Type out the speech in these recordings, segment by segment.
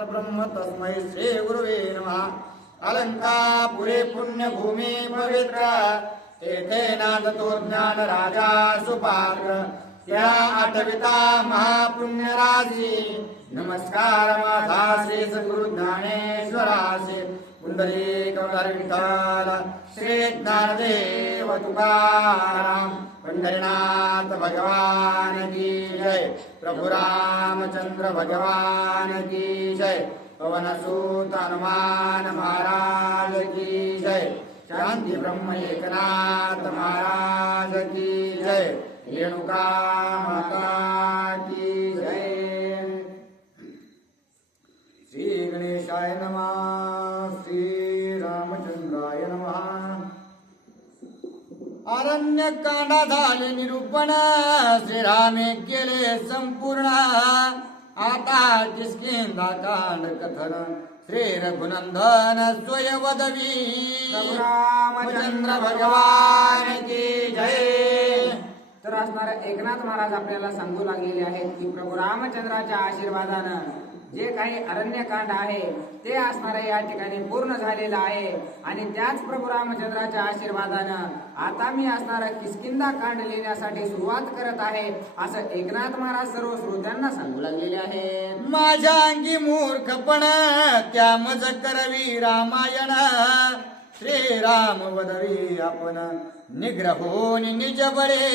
ब्रह्म तस्मै श्री गुरुवे नमः। अलंकापुरे पुण्यभूमी पवित्र तेथे नांदतो ज्ञान राजा सुपात्र त्या आठविता महापुण्यराजी नमस्कार माझा श्री सद्गुरु ज्ञानेश्वरासे पुंडलिक विठ्ठल श्री ज्ञानदेव तुकाराम पंढरीनाथ भगवान की जय। प्रभु रामचंद्र भगवान की जय। पवनसूत हनुमान महाराज की जय। शांति ब्रह्म एकनाथ महाराज की जय। रेणुका माता की जय। श्री गणेशाय नमः। श्री रामचंद्राय नमः। अरण्यकांडा झाले निरूपण श्रीरामे केले संपूर्ण आता किष्किंधा कांड कथन श्री रघुनंदन स्वयंवदवी रामचंद्र भगवान की जय। तर असणारे एकनाथ महाराज आपल्याला सांगू लागलेले आहेत की प्रभू रामचंद्राच्या आशीर्वादानं जे काही अरण्यकांड आहे ते असणारे या ठिकाणी पूर्ण झालेलं आहे आणि त्याच प्रभू रामचंद्राच्या आशीर्वादानं आता मी असणारा किष्किंधा कांड लिहिण्यासाठी सुरुवात करत आहे असं एकनाथ महाराज सर्व श्रोत्यांना सांगू लागलेले आहे। माझ्या अंगी मूर्खपण त्या मज करवी रामायण श्रीराम वदवी आपण निग्रहोन निज बळे।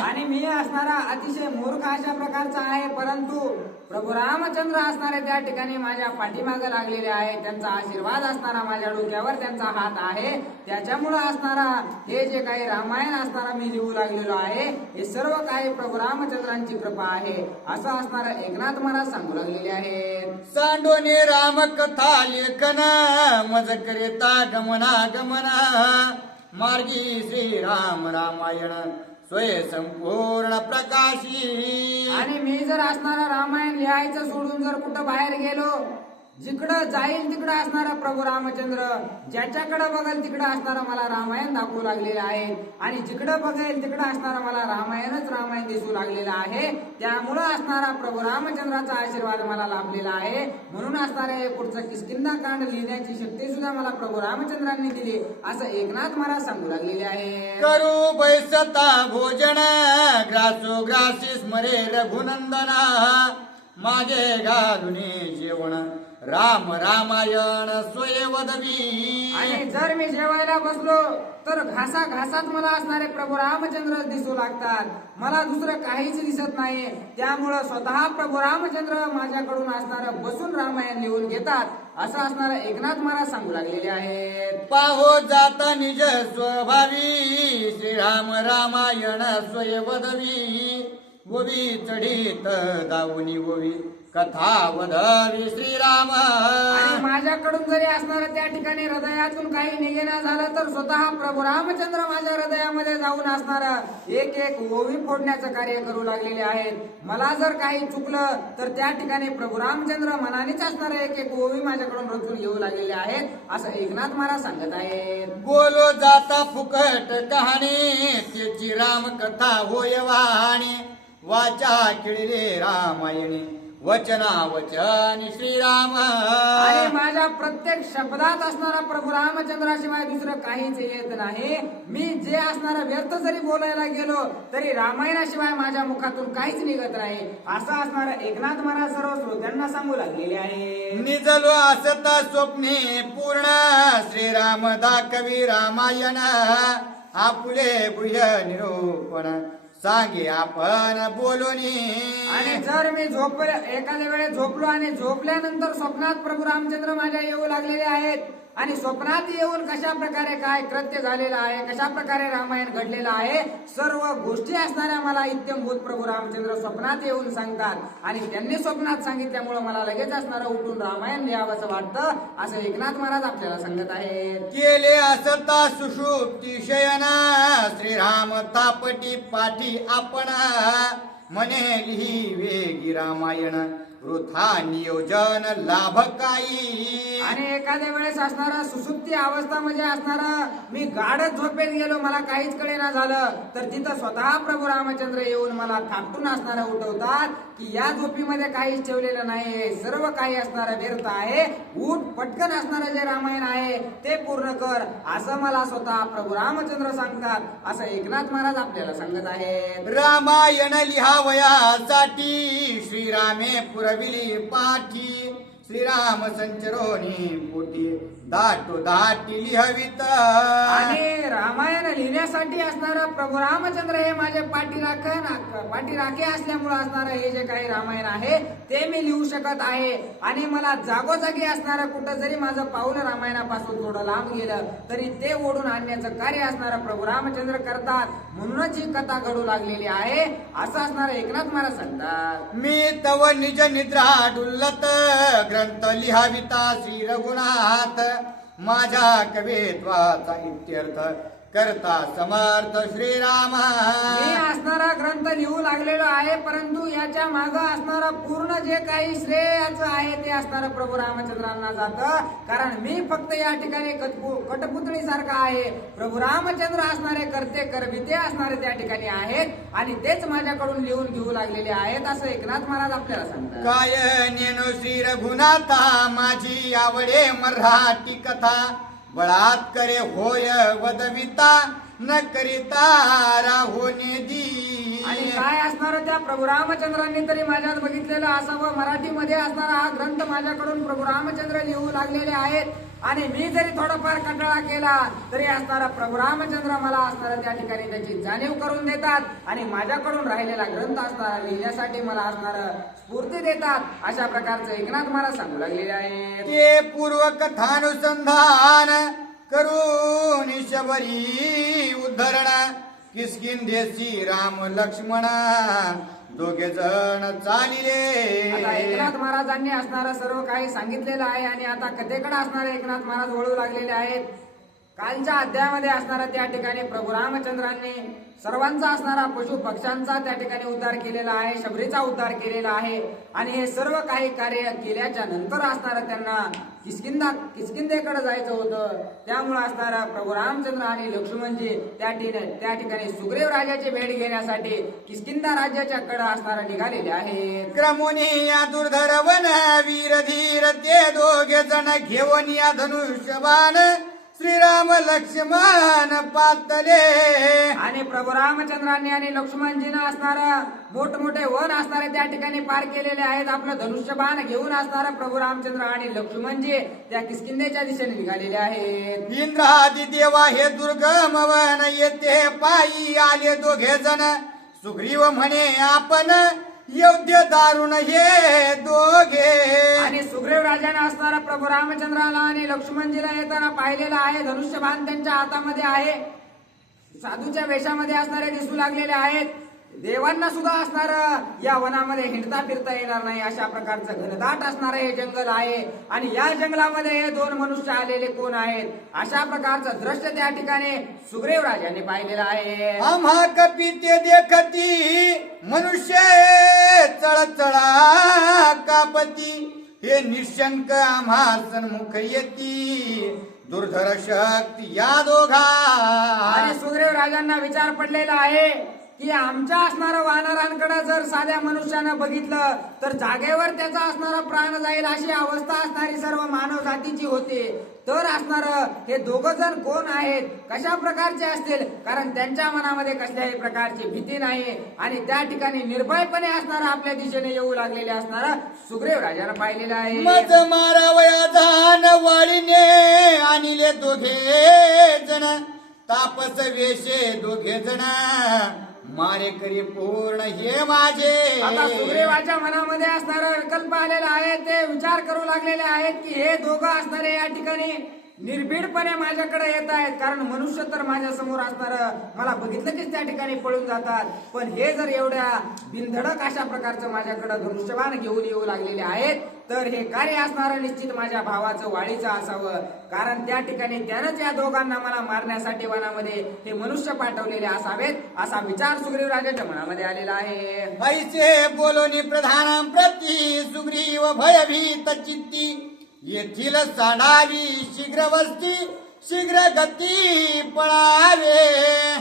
आणि मी असणारा अतिशय मूर्ख अशा प्रकारचा आहे परंतु प्रभू रामचंद्र असणारे त्या ठिकाणी माझ्या पाठीमागे लागलेले आहे। त्यांचा आशीर्वाद असणारा माझ्या डोक्यावर त्यांचा हात आहे त्याच्यामुळे असणारा हे जे काही रामायण असणारा मी लिहू लागलेलो आहे हे सर्व काही प्रभू रामचंद्रांची कृपा आहे असं असणारा एकनाथ महाराज सांगू लागलेले आहे। सांडोने राम कथा लेखन मज करिता गमना गमना मार्गी श्रीराम रामायण स्वय संपूर्ण प्रकाशी। आणि मी जर असणारा रामायण लिहायचं सोडून जर कुठं बाहेर गेलो जिकडं जाईल तिकडं असणारा प्रभू रामचंद्र ज्याच्याकडे बघेल तिकडं असणारा मला रामायण दाखवू लागलेले आहे आणि जिकडं बघेल तिकडं असणारा मला रामायणच रामायण दिसू लागलेला आहे। त्यामुळं असणारा प्रभू रामचंद्राचा आशीर्वाद मला लाभलेला आहे म्हणून असणारे पुढचं किष्किंधा कांड लिहिण्याची शक्ती सुद्धा मला प्रभू रामचंद्रांनी दिली असं एकनाथ महाराज सांगू लागलेले आहे। करू बैसता भोजन ग्रासो ग्रासी स्मरे रघुनंदना मागे घालुनी जेवण राम रामायण स्वयंवदवी। आणि जर मी जेवायला बसलो तर घासा घासात मला असणारे प्रभू रामचंद्र दिसू लागतात मला दुसरं काहीच दिसत नाही त्यामुळं स्वतः प्रभू रामचंद्र माझ्याकडून असणारं बसून रामायण लिहून घेतात असं असणारं एकनाथ महाराज सांगू लागलेले आहेत। पाहो जाता निज स्वभावी श्रीराम रामायण स्वयंवदवी ववी चढीत दावनी ववी कथा वदवी श्रीराम। आणि माझ्याकडून जरी असणार त्या ठिकाणी हृदयातून काही निघेना झालं तर स्वतः प्रभू रामचंद्र माझ्या हृदयामध्ये जाऊन असणार एक एक ओवी फोडण्याचं कार्य करू लागलेले आहेत। मला जर काही चुकलं तर त्या ठिकाणी प्रभू रामचंद्र मनानेच असणार एक एक ओवी माझ्याकडून रचून घेऊ लागलेले आहेत असं एकनाथ महाराज सांगत आहेत। बोलो जाता फुकट कहाणी त्याची राम कथा होय वाणी वाचा किळले रामायणी वचना वचन श्रीराम। आणि माझ्या प्रत्येक शब्दात असणारा प्रभू रामचंद्राशिवाय दुसरं काहीच येत नाही। मी जे असणारा व्यर्थ जरी बोलायला गेलो तरी रामायणाशिवाय माझ्या मुखातून काहीच निघत नाही असं असणारा एकनाथ महाराज सर्व श्रोत्यांना सांगू लागलेले आहे। निजलो असता स्वप्ने पूर्ण श्रीराम दाखवी रामायण आपुले गुह्य निरूपण सांगे आपण बोलोनी। आणि जर मी एखाद्या वेळेस झोपलो आणि झोपल्यानंतर स्वप्नात प्रभू रामचंद्र माझ्या येऊ लागलेले आहेत आणि स्वप्नात येऊन कशा प्रकारे काय कृत्य झालेलं आहे कशा प्रकारे रामायण घडलेलं आहे सर्व गोष्टी असणाऱ्या मला इत्यंभूत प्रभू रामचंद्र स्वप्नात येऊन सांगतात आणि त्यांनी स्वप्नात सांगितल्यामुळे मला लगेच असणारं उठून रामायण लिहावंसं वाटतं असं एकनाथ महाराज आपल्याला सांगत आहेत। केले असता सुषुप्ती शयन श्रीराम तापटी पाठी आपण मने लिही वेगी रामायण वृथा नियोजन लाभ काही. आणि एखाद्या वेळेस असणारा सुसुप्ती अवस्था म्हणजे असणारा मी गाढच झोपेत गेलो, मला काहीच कळेना झालं, तर तिथं स्वतः प्रभू रामचंद्र येऊन मला थापटून असणारा उठवतात की या झोपीमध्ये काहीच ठेवलेलं नाही, सर्व काही असणारं व्यर्थ आहे, उठ पटकन असणारं जे रामायण आहे ते पूर्ण कर, असं मला स्वतः प्रभू रामचंद्र सांगतात. असं एकनाथ महाराज आपल्याला सांगत आहेत. रामायण लिहावयासाठी श्रीरामे पुरविली पाठी. श्रीराम संचरोनी पोटी दाटी लिहवित. आणि रामायण लिहिण्यासाठी असणारं प्रभू रामचंद्र हे माझे पाठीराखे असल्यामुळे असणारं हे जे काही रामायण आहे ते मी लिहू शकत आहे. आणि मला जागोजागी असणारं कुठं जरी माझं पाऊल रामायणापासून थोडं लांब गेलं तरी ते ओढून आणण्याचं कार्य असणारं प्रभू रामचंद्र करतात, म्हणूनच ही कथा घडू लागलेली आहे, असं असणारं एकनाथ महाराज सांगतात. मी तव निज निद्रा डुल्लत ग्रंथ लिहाविता श्री रघुनाथ. माझ्या कवित्वाचा इत्यर्थ करता समर्थ श्रीराम. मी असणारा ग्रंथ लिहू लागलेलो आहे, परंतु याच्या माग असणारा पूर्ण जे काही श्रेयाचं आहे ते असणारं प्रभू रामचंद्रांना जातं, कारण मी फक्त या ठिकाणी कटपुतळी सारखा आहे. प्रभू रामचंद्र असणारे करते करविते असणारे त्या ठिकाणी आहेत आणि तेच माझ्याकडून लिहून घेऊ लागलेले आहेत, असं एकनाथ महाराज आपल्याला सांगतात. काय नेनो श्री रघुनाथा माझी आवडे मराठी कथा. बळात करे होय वदविता न करिता राहोने दी. आणि काय असणार त्या प्रभू रामचंद्रांनी तरी माझ्यात बघितलेलं असावं, मराठीमध्ये असणारा हा ग्रंथ माझ्याकडून प्रभू रामचंद्र लिहू लागलेले आहेत. आणि मी जरी थोडाफार कंटाळा केला तरी असणारा प्रभू रामचंद्र मला असणारा त्या ठिकाणी त्याची जाणीव करून देतात आणि माझ्याकडून राहिलेला ग्रंथ असणारा लिहिण्यासाठी मला असणारं स्फूर्ती देतात. अशा प्रकारचं एकनाथ महाराज सांगू लागलेले आहे. ते पूर्व कथानुसंधान करून शबरी उद्धरण. किष्किंधेसी राम लक्ष्मण दोघे जण चालिले. आता एकनाथ महाराजांनी असणारं सर्व काही सांगितलेलं आहे आणि आता कथेकडे असणारे एकनाथ महाराज वळू लागलेले आहेत. कालच्या अध्यायामध्ये असणारा त्या ठिकाणी प्रभू रामचंद्रांनी सर्वांचा असणारा पशु पक्ष्यांचा त्या ठिकाणी उद्धार केलेला आहे, शबरीचा उद्धार केलेला आहे. आणि हे सर्व काही कार्य केल्याच्या नंतर असणारं त्यांना किष्किंधेकडे जायचं होतं. त्यामुळे असणारा प्रभू रामचंद्र आणि लक्ष्मणजी त्या ठिकाणी सुग्रीव राजाची भेट घेण्यासाठी किष्किंधा राज्याच्या कडे असणारा निघालेले आहेत. क्रमुनी या दुर्धर वन वीर धीर ते दोघे जण घेऊन या धनुष्यबाण. श्रीराम लक्ष्मण पातले. आणि प्रभू रामचंद्रांनी आणि लक्ष्मणजीनं असणारं मोठमोठे वन असणारे त्या ठिकाणी पार केलेले आहेत. आपलं धनुष्यबाण घेऊन असणारा प्रभू रामचंद्र आणि लक्ष्मणजी त्या किष्किंधेच्या दिशेने निघालेले आहेत. इंद्रादी देवा हे दुर्गम वन येथे पायी आले दोघे जण. सुग्रीव म्हणे आपण योग्य दारुण हे दोघे. आणि सुग्रीव राजाने असणारा प्रभू रामचंद्राला आणि लक्ष्मणजीला येताना पाहिलेला आहे. धनुष्यबाण त्यांच्या हातामध्ये आहे, साधूच्या वेशामध्ये असणारे दिसू लागलेले आहेत. देवांना सुद्धा असणार या वनामध्ये हिंडता फिरता येणार नाही अशा प्रकारचं घनदाट असणार हे जंगल आहे. आणि या जंगलामध्ये हे दोन मनुष्य आलेले कोण आहेत अशा प्रकारचं दृश्य त्या ठिकाणी सुग्रीव राजाने पाहिलेलं आहे. आम्हा कपिते देखती मनुष्य चळचळा कापती. हे निशंक आम्हा सन्मुख येती. दुर्धर शक्ती या दोघा. आणि सुग्रीव राजांना विचार पडलेला आहे की आमच्या असणारं वानरांकडे जर साध्या मनुष्यानं बघितलं तर जागेवर त्याचा असणारा प्राण जाईल अशी अवस्था असणारी सर्व मानव जातीची होते. तर असणारं हे दोघं जण कोण आहेत, कशा प्रकारचे असतील, कारण त्यांच्या मनामध्ये कसल्याही प्रकारची भीती नाही आणि त्या ठिकाणी निर्भयपणे असणारं आपल्या दिशेने येऊ लागलेले असणारं सुग्रीव राजानं पाहिलेलं आहे. मज मारावया जान वाळीने आणले दोघे जण. तापस वेशे दोघे जण मारे करी पूर्ण हे माझे. आता सुग्रीवाच्या मनामध्ये असणारा विकल्प आलेला आहे. ते विचार करू लागलेले आहेत की हे दोघं असणारे या ठिकाणी निर्भीडपणे माझ्याकडे येत आहेत, कारण मनुष्य तर माझ्या समोर असणार मला बघितलं की त्या ठिकाणी पळून जातात. पण हे जर एवढ्या बिनधडक अशा प्रकारचं माझ्याकडे धनुष्यबाण घेऊन येऊ लागलेले आहेत, तर हे कार्य असणारं निश्चित माझ्या भावाचं वाळीचं असावं. कारण त्या ठिकाणी त्यानंच या दोघांना मला मारण्यासाठी वनामध्ये हे मनुष्य पाठवलेले असावेत, असा विचार सुग्रीव राजाच्या मनामध्ये आलेला आहे. ऐसे बोलोनी प्रधानां प्रती सुग्रीव भयभीत चित्ती येथील साडावी शीघ्र वस्ती शीघ्र गती पळावे.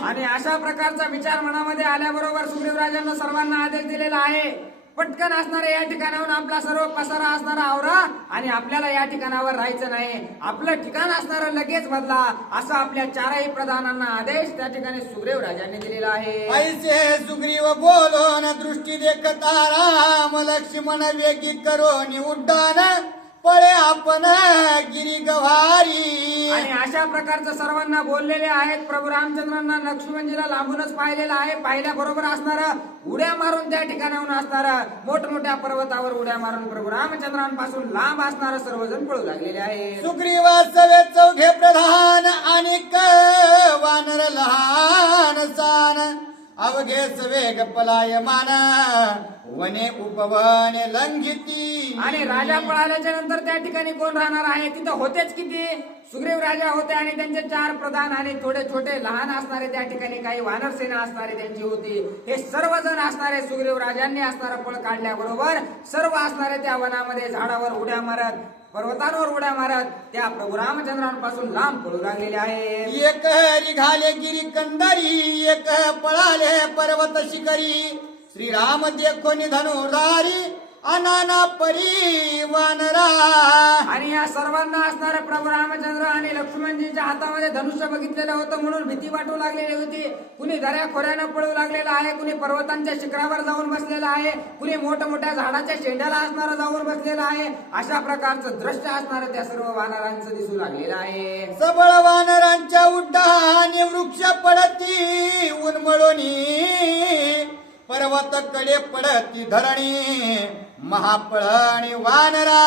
आणि अशा प्रकारचा विचार मनामध्ये आल्याबरोबर सुग्रीव राजांना सर्वांना आदेश दिलेला आहे, पटकन असणाऱ्या या ठिकाणाहून आपला सर्व पसारा असणारा आवरा आणि आपल्याला या ठिकाणावर राहायचं नाही, आपलं ठिकाण असणारं लगेच बदला, असा आपल्या चारही प्रधानांना आदेश त्या ठिकाणी सुग्रीव राजांनी दिलेला आहे. ऐसे सुग्रीव बोलोन दृष्टी देखता राम लक्ष्मण वेगी करोनी उड्डाण पळे आपण गिरी गवारी. आणि अशा प्रकारचं सर्वांना बोललेले आहेत. प्रभू रामचंद्रांना लक्ष्मणजीला लांबूनच पाहिलेलं आहे, पाहिल्याबरोबर असणार उड्या मारून त्या ठिकाणाहून असणार मोठमोठ्या पर्वतावर उड्या मारून प्रभू रामचंद्रांपासून लांब असणार सर्वजण पळू लागलेले आहे. सुग्रीव सवे चौघे प्रधान आणि वानर लहान सान अवघे सवेग पलायमान वने उपवने लंघिती. आणि राजा पळाल्याच्या नंतर त्या ठिकाणी कोण राहणार आहे, तिथं होतेच किती सुग्रीव राजा होते आणि त्यांचे 4 प्रधान आणि थोडे छोटे लहान असणारे त्या ठिकाणी काही वानर सेना असणारे त्यांची होती. हे सर्वजण असणारे सुग्रीव राजांनी असणारा पळ काढल्याबरोबर सर्व असणारे त्या वनामध्ये झाडावर उड्या मारत पर्वतांवर उड्या मारत त्या प्रभू रामचंद्रांपासून लांब पळू लागलेले आहे. एक निघाले गिरी कंदरी एक पळाले पर्वत शिखरी श्रीराम देखोनी धनुर्धारी अनाना परी वानरा. आणि या सर्वांना असणारे प्रभू रामचंद्र आणि लक्ष्मणजीच्या हातामध्ये धनुष्य बघितलेलं होतं म्हणून भीती वाटू लागलेली होती. कुणी दऱ्या खोऱ्यानं पळू लागलेलं आहे, कुणी पर्वतांच्या शिखरावर जाऊन बसलेलं आहे, कुणी मोठमोठ्या झाडाच्या शेंड्याला असणारं जाऊन बसलेलं आहे. अशा प्रकारचं दृश्य असणारं त्या सर्व वानरांचं दिसू लागलेलं आहे. सबळ वानरांच्या उड्डाणी वृक्ष पडती उन्मळोनी पर्वत कडे पडती धरणी महापळणी वानरा.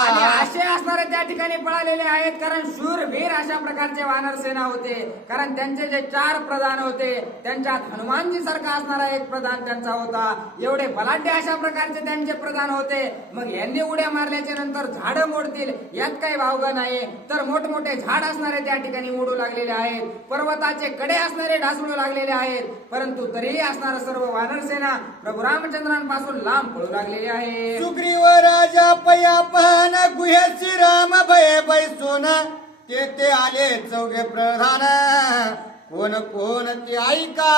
आणि असे असणारे त्या ठिकाणी पळालेले आहेत, कारण शूरवीर अशा प्रकारचे वानर सेना होते. कारण त्यांचे जे 4 प्रधान होते त्यांच्यात हनुमानजी सारखा असणारा एक प्रधान त्यांचा होता. एवढे बलाढ्य अशा प्रकारचे त्यांचे प्रधान होते. मग यांनी उड्या मारल्याच्या नंतर झाडं मोडतील यात काही वावग नाही, तर मोठमोठे झाड असणारे त्या ठिकाणी मोडू लागलेले आहेत, पर्वताचे कडे असणारे ढासळू लागलेले आहेत. परंतु तरीही असणारा सर्व वानर सेना प्रभू रामचंद्रांपासून लांब पळू लागलेले आहे. सुग्रीव राजा पयापन गुहेशी राम भय बैसून ते आले चौघे प्रधान कोण कोण ते ऐका.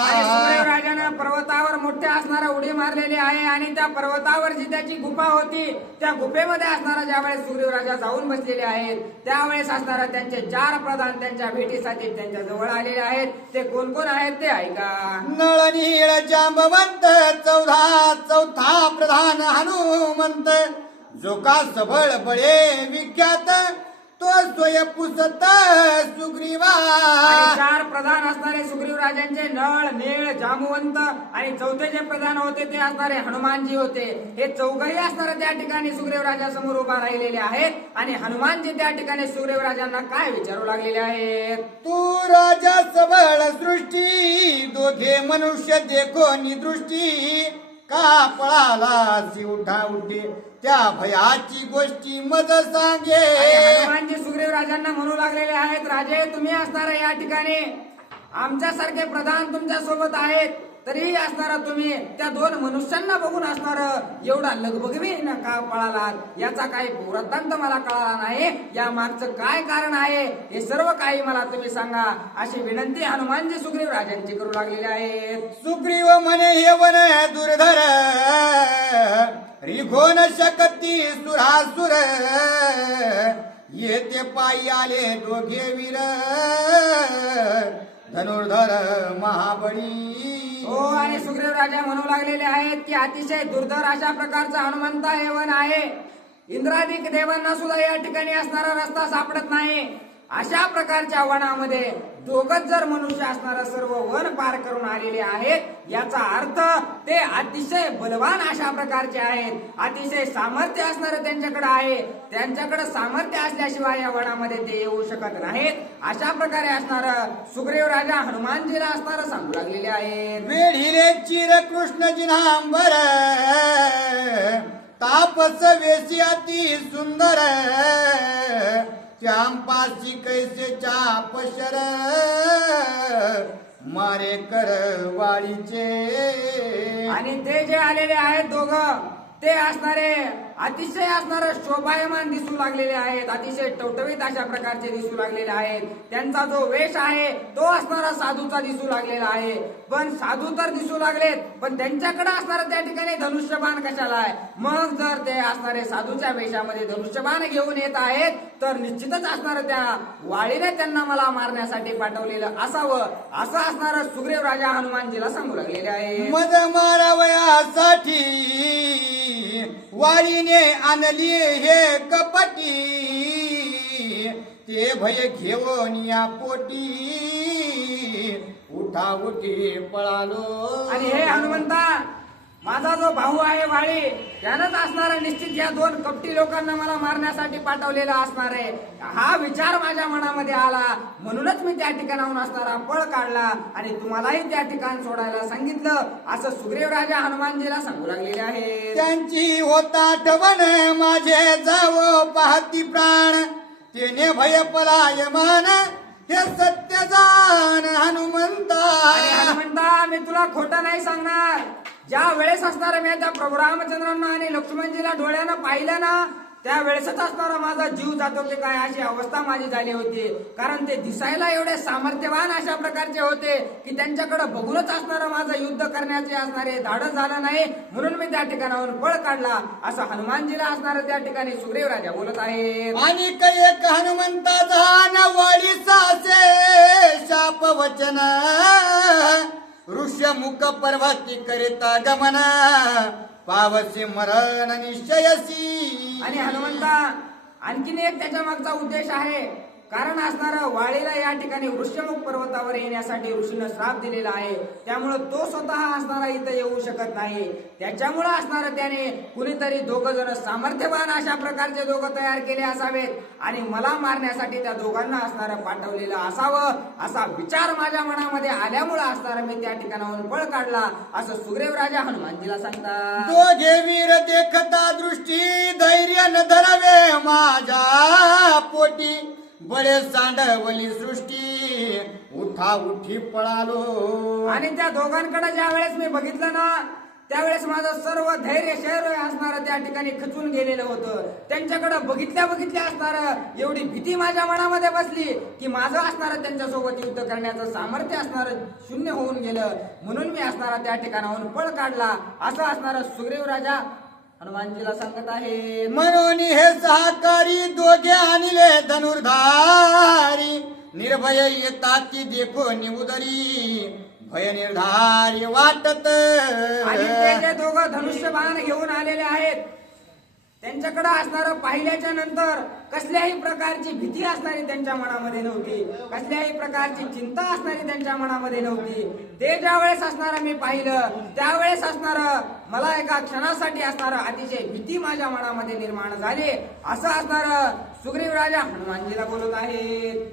आणि सुग्रीव राजानं पर्वतावर मोठ्या असणारा उडी मारलेली आहे आणि त्या पर्वतावर जी त्याची गुफा होती त्या गुफेमध्ये असणारा ज्यावेळेस सुग्रीव राजा जाऊन बसलेले आहेत त्यावेळेस असणारा त्यांचे 4 प्रधान त्यांच्या भेटीसाठी त्यांच्या जवळ आलेले आहेत. ते कोण कोण आहेत ते ऐका. नळनीळ जांबवंत चौथा प्रधान हनुमंत जो का सबळ बळे विख्यात तो स्वय पुसत सुग्रीवा. आणि 4 प्रधान असणारे सुग्रीव राजांचे नळ नीळ जामवंत आणि चौथे जे प्रधान होते ते असणारे हनुमानजी होते. हे चौघही असणारे त्या ठिकाणी सुग्रीव राजासमोर उभा राहिलेले आहेत आणि हनुमानजी त्या ठिकाणी सुग्रीव राजांना काय विचारू लागलेले आहेत. तू राजा सबळ सृष्टी दोघे मनुष्य देखो निदृष्टी का पळाला उठा उठी त्या भयाची गोष्टी मज सांगे. हनुमानजी सुग्रीव राजांना म्हणू लागलेले आहेत, राजे तुम्ही असणारा या ठिकाणी आमच्यासारखे प्रधान तुमच्या सोबत आहेत, तरीही असणारा तुम्ही त्या 2 मनुष्यांना बघून असणार एवढा लगबगीने का पळालात याचा काही वृत्तांत मला कळाला नाही. या मागचं काय कारण आहे हे सर्व काही मला तुम्ही सांगा, अशी विनंती हनुमानजी सुग्रीव राजांची करू लागलेली आहे. सुग्रीव म्हणे हे वन दुर्धर रिघोन शकती सुरासुर येते पायी आले दोघे वीर धनुर्धर महाबळी. हो, आणि सुग्रीव राजा म्हणू लागलेले आहेत की अतिशय दुर्धर अशा प्रकारचा हनुमंत हे वन आहे. इंद्रादिक देवांना सुद्धा या ठिकाणी असणारा रस्ता सापडत नाही. अशा प्रकारच्या वनामध्ये दोघच जर मनुष्य असणारं सर्व वन पार करून आलेले आहेत याचा अर्थ ते अतिशय बलवान अशा प्रकारचे आहेत, अतिशय सामर्थ्य असणारं त्यांच्याकडे आहे. त्यांच्याकडे सामर्थ्य असल्याशिवाय या वनामध्ये ते येऊ शकत नाहीत. अशा प्रकारे असणारं सुग्रीव राजा हनुमानजीला असणारं सांगू लागलेले आहेत. वेढिले चिर कृष्ण जिनांबर तापस वेशी अति सुंदर चांपासी कैसे चाप शर मारे कर वाळीचे. आणि ते जे आलेले आहेत दोघं ते असणारे अतिशय असणारे शोभायमान दिसू लागलेले आहेत, अतिशय टवटवीत अशा प्रकारचे दिसू लागलेले आहेत. त्यांचा जो वेश आहे तो असणारा साधूचा दिसू लागलेला आहे. पण साधू तर दिसू लागलेत, पण त्यांच्याकडे असणारा त्या ठिकाणी धनुष्यबाण कशाला आहे? मग जर ते असणारे साधूच्या वेशामध्ये धनुष्यबाण घेऊन येत आहेत तर निश्चितच असणार त्या वाळीने त्यांना मला मारण्यासाठी पाठवलेलं असावं, असं असणार सुग्रीव राजा हनुमानजीला सांगू लागलेले आहे. मद मारावयासाठी वाळीने आणली हे कपटी ते भय घेऊन या पोटी उठा उठी पळालो. आणि हे हनुमंता, माझा जो भाऊ आहे वाळी त्यानंच असणार निश्चित या दोन कपटी लोकांना मला मारण्यासाठी पाठवलेला असणार आहे. हा विचार माझ्या मनामध्ये आला, म्हणूनच मी त्या ठिकाणाहून असणारा पळ काढला आणि तुम्हालाही त्या ठिकाण सोडायला सांगितलं, असं सुग्रीव राजा हनुमानजीला सांगू लागलेले आहे. त्यांची होता ठवण माझे जावो पाहती प्राण तेने भय पलायमान हे सत्य जाण हनुमंता. आणि हनुमंता, मी तुला खोटं नाही सांगणार. ज्या वेळेस असणार मी त्या प्रभू रामचंद्रांना आणि लक्ष्मणजीला डोळ्यानं पाहिलं ना त्या वेळेसच असणारा माझा जीव जातो की काय अशी अवस्था माझी झाली होती. कारण ते दिसायला एवढे सामर्थ्यवान अशा प्रकारचे होते की त्यांच्याकडे बघूनच असणारं माझं युद्ध करण्याचे असणारे धाडस झालं नाही, म्हणून मी त्या ठिकाणावरून पळ काढला, असं हनुमानजीला असणारं त्या ठिकाणी सुग्रीव राजा बोलत आहे. आणि एक हनुमंताचा नवळी सासे शाप वचन ऋष्यमुख पर्वती करिता गमन पावसी मरण निश्चयसी. आणि हनुमंता, आणखीन एक त्याच्या मागचा उद्देश आहे. कारण असणार वाळीला या ठिकाणी ऋष्यमुख पर्वतावर येण्यासाठी ऋषीनं श्राप दिलेला आहे, त्यामुळे तो स्वतः असणारा इथं येऊ शकत नाही. त्याच्यामुळे असणार त्याने कुणीतरी दोघं जण सामर्थ्यवान अशा प्रकारचे दोघं तयार केले असावेत आणि मला मारण्यासाठी त्या दोघांना असणार पाठवलेलं असावं, असा विचार माझ्या मनामध्ये आल्यामुळे असणार मी त्या ठिकाणाहून पळ काढला, असं सुग्रीव राजा हनुमानजीला सांगतात. दोघे वीर देखता दृष्टी धैर्य न धरावे माझ्या पोटी बळे सांडवली सृष्टी उठा उठी पळालो. आणि त्या दोघांकडे ज्या वेळेस मी बघितलं ना त्यावेळेस माझं सर्व धैर्य शैर्य असणारं त्या ठिकाणी खचून गेलेलं होतं. त्यांच्याकडे बघितल्या असणारं एवढी भीती माझ्या मनामध्ये बसली की माझं असणारं त्यांच्यासोबत युद्ध करण्याचं सामर्थ्य असणारं शून्य होऊन गेलं, म्हणून मी असणारा त्या ठिकाणाहून पळ काढला, असं असणारं सुग्रीव राजा हनुमानजीला सांगत आहे. म्हणून हे सहकारी दोघे आणले धनुर्धारी निर्भय येतात ती देखो निउदरी भय निर्धारी वाटत. आणि ते जे दोघं धनुष्यबाण घेऊन आलेले आहेत त्यांच्याकडे असणारं पाहिल्याच्या नंतर कसल्याही प्रकारची भीती असणारी त्यांच्या मनामध्ये नव्हती, कसल्याही प्रकारची चिंता असणारी त्यांच्या मनामध्ये नव्हती. ते ज्या वेळेस असणारं मी पाहिलं त्यावेळेस असणारं मला एका क्षणासाठी असणारं अतिशय भीती माझ्या मनामध्ये निर्माण झाली, असं असणारं सुग्रीव राजा हनुमानजीला बोलत आहेत.